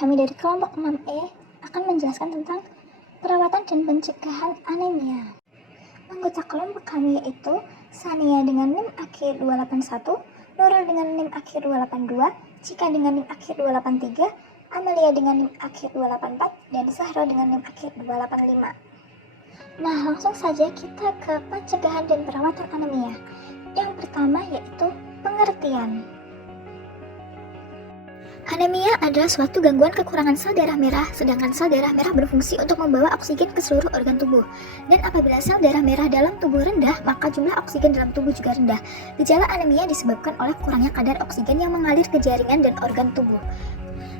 kami dari kelompok 6E akan menjelaskan tentang perawatan dan pencegahan anemia. Anggota kelompok kami yaitu Sania dengan NIM akhir 281, Nurul dengan NIM akhir 282, Cika dengan NIM akhir 283, Amelia dengan NIM akhir 284, dan Zahra dengan NIM akhir 285. Nah, langsung saja kita ke pencegahan dan perawatan anemia. Yang pertama yaitu pengertian. Anemia adalah suatu gangguan kekurangan sel darah merah, sedangkan sel darah merah berfungsi untuk membawa oksigen ke seluruh organ tubuh. Dan apabila sel darah merah dalam tubuh rendah, maka jumlah oksigen dalam tubuh juga rendah. Gejala anemia disebabkan oleh kurangnya kadar oksigen yang mengalir ke jaringan dan organ tubuh.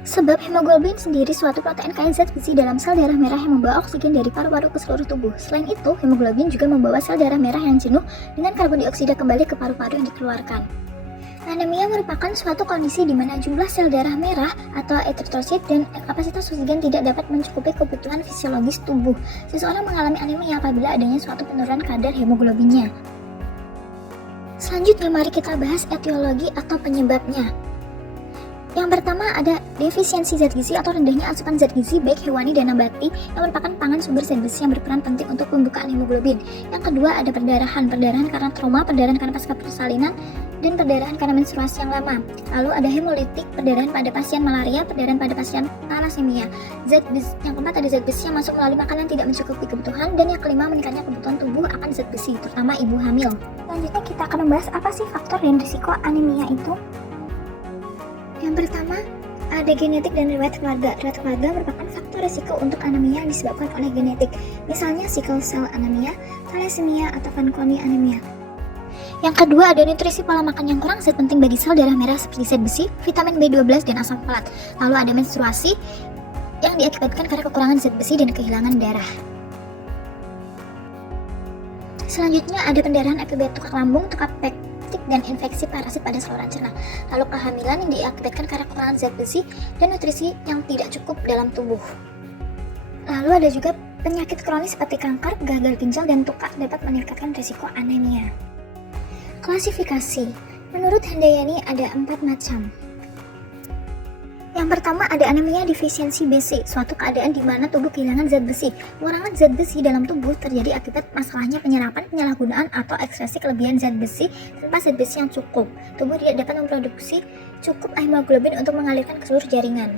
Sebab hemoglobin sendiri suatu protein kaya zat besi dalam sel darah merah yang membawa oksigen dari paru-paru ke seluruh tubuh. Selain itu, hemoglobin juga membawa sel darah merah yang jenuh dengan karbon dioksida kembali ke paru-paru yang dikeluarkan. Anemia merupakan suatu kondisi di mana jumlah sel darah merah atau eritrosit dan kapasitas oksigen tidak dapat mencukupi kebutuhan fisiologis tubuh. Seseorang mengalami anemia apabila adanya suatu penurunan kadar hemoglobinnya. Selanjutnya mari kita bahas etiologi atau penyebabnya. Yang pertama ada defisiensi zat gizi atau rendahnya asupan zat gizi baik hewani dan nabati yang merupakan pangan sumber zat besi yang berperan penting untuk pembukaan hemoglobin. Yang kedua ada perdarahan karena trauma, perdarahan karena pasca persalinan, dan perdarahan karena menstruasi yang lama. Lalu ada hemolitik, perdarahan pada pasien malaria, perdarahan pada pasien thalassemia. Yang keempat ada zat besi yang masuk melalui makanan tidak mencukupi kebutuhan, dan yang kelima meningkatnya kebutuhan tubuh akan zat besi, terutama ibu hamil. Selanjutnya kita akan membahas apa sih faktor dan risiko anemia itu. Yang pertama, ada genetik dan riwayat keluarga. Riwayat keluarga merupakan faktor risiko untuk anemia yang disebabkan oleh genetik. Misalnya sickle cell anemia, thalassemia, atau Fanconi anemia. Yang kedua, ada nutrisi pola makan yang kurang zat penting bagi sel darah merah seperti zat besi, vitamin B12, dan asam folat. Lalu ada menstruasi yang diakibatkan karena kekurangan zat besi dan kehilangan darah. Selanjutnya ada pendarahan akibat tukak lambung, tukak pektik, dan infeksi parasit pada saluran cerna. Lalu kehamilan yang diakibatkan karena kekurangan zat besi dan nutrisi yang tidak cukup dalam tubuh. Lalu ada juga penyakit kronis seperti kanker, gagal ginjal, dan tukak dapat meningkatkan risiko anemia. Klasifikasi. Menurut Handayani ada 4 macam. Yang pertama ada anemia defisiensi BC, suatu keadaan di mana tubuh kehilangan zat besi. Pengurangan zat besi dalam tubuh terjadi akibat masalahnya penyerapan, penyalahgunaan, atau ekspresi kelebihan zat besi tanpa zat besi yang cukup. Tubuh tidak dapat memproduksi cukup hemoglobin untuk mengalirkan ke seluruh jaringan.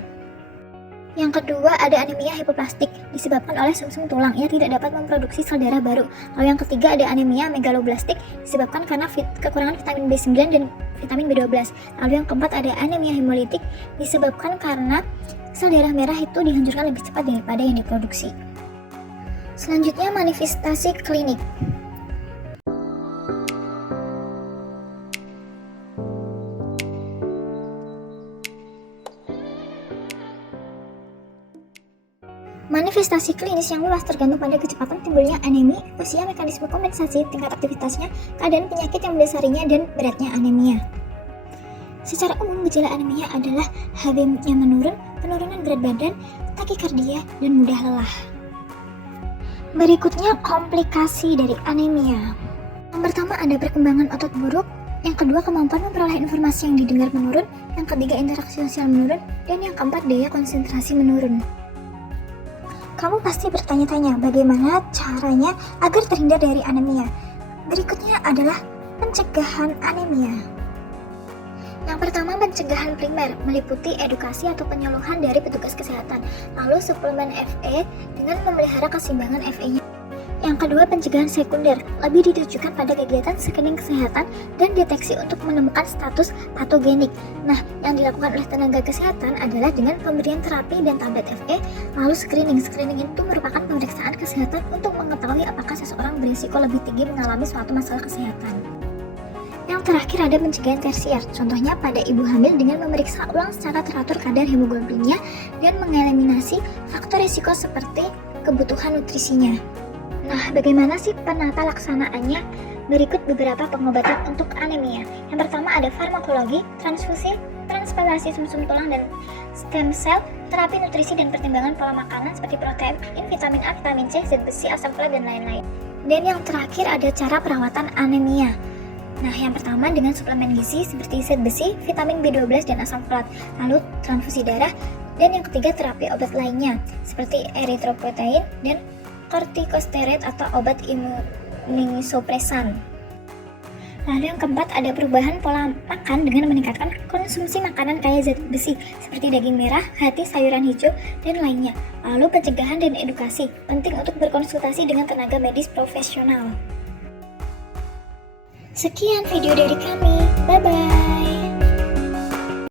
Yang kedua ada anemia hipoplastik, disebabkan oleh sumsum tulang, ia tidak dapat memproduksi sel darah baru. Lalu yang ketiga ada anemia megaloblastik, disebabkan karena kekurangan vitamin B9 dan vitamin B12. Lalu yang keempat ada anemia hemolitik, disebabkan karena sel darah merah itu dihancurkan lebih cepat daripada yang diproduksi. Selanjutnya manifestasi klinik. Manifestasi klinis yang luas tergantung pada kecepatan timbulnya anemia, usia, mekanisme kompensasi, tingkat aktivitasnya, keadaan penyakit yang mendasarinya, dan beratnya anemia. Secara umum gejala anemia adalah HB yang menurun, penurunan berat badan, takikardia, dan mudah lelah. Berikutnya komplikasi dari anemia. Yang pertama ada perkembangan otot buruk, yang kedua kemampuan memperoleh informasi yang didengar menurun, yang ketiga interaksi sosial menurun, dan yang keempat daya konsentrasi menurun. Kamu pasti bertanya-tanya bagaimana caranya agar terhindar dari anemia. Berikutnya adalah pencegahan anemia. Yang pertama pencegahan primer meliputi edukasi atau penyuluhan dari petugas kesehatan, lalu suplemen Fe dengan memelihara keseimbangan Fe-nya. Yang kedua pencegahan sekunder lebih ditujukan pada kegiatan screening kesehatan dan deteksi untuk menemukan status patogenik. Nah, yang dilakukan oleh tenaga kesehatan adalah dengan pemberian terapi dan tablet Fe, lalu screening. Screening itu merupakan pemeriksaan kesehatan untuk mengetahui apakah seseorang berisiko lebih tinggi mengalami suatu masalah kesehatan. Yang terakhir ada pencegahan tersier, contohnya pada ibu hamil dengan memeriksa ulang secara teratur kadar hemoglobinnya dan mengeliminasi faktor risiko seperti kebutuhan nutrisinya. Nah, bagaimana sih penata laksanaannya? Berikut beberapa pengobatan untuk anemia. Yang pertama ada farmakologi, transfusi, transplantasi sumsum tulang dan stem cell, terapi nutrisi dan pertimbangan pola makanan seperti protein, vitamin A, vitamin C, zat besi, asam folat, dan lain-lain. Dan yang terakhir ada cara perawatan anemia. Nah, yang pertama dengan suplemen gizi seperti zat besi, vitamin B12, dan asam folat. Lalu transfusi darah, Dan yang ketiga, terapi obat lainnya seperti eritropoietin dan kortikosteroid atau obat imunosupresan. Lalu yang keempat, ada perubahan pola makan dengan meningkatkan konsumsi makanan kaya zat besi seperti daging merah, hati, sayuran hijau, dan lainnya. Lalu pencegahan dan edukasi, penting untuk berkonsultasi dengan tenaga medis profesional. Sekian video dari kami, bye-bye.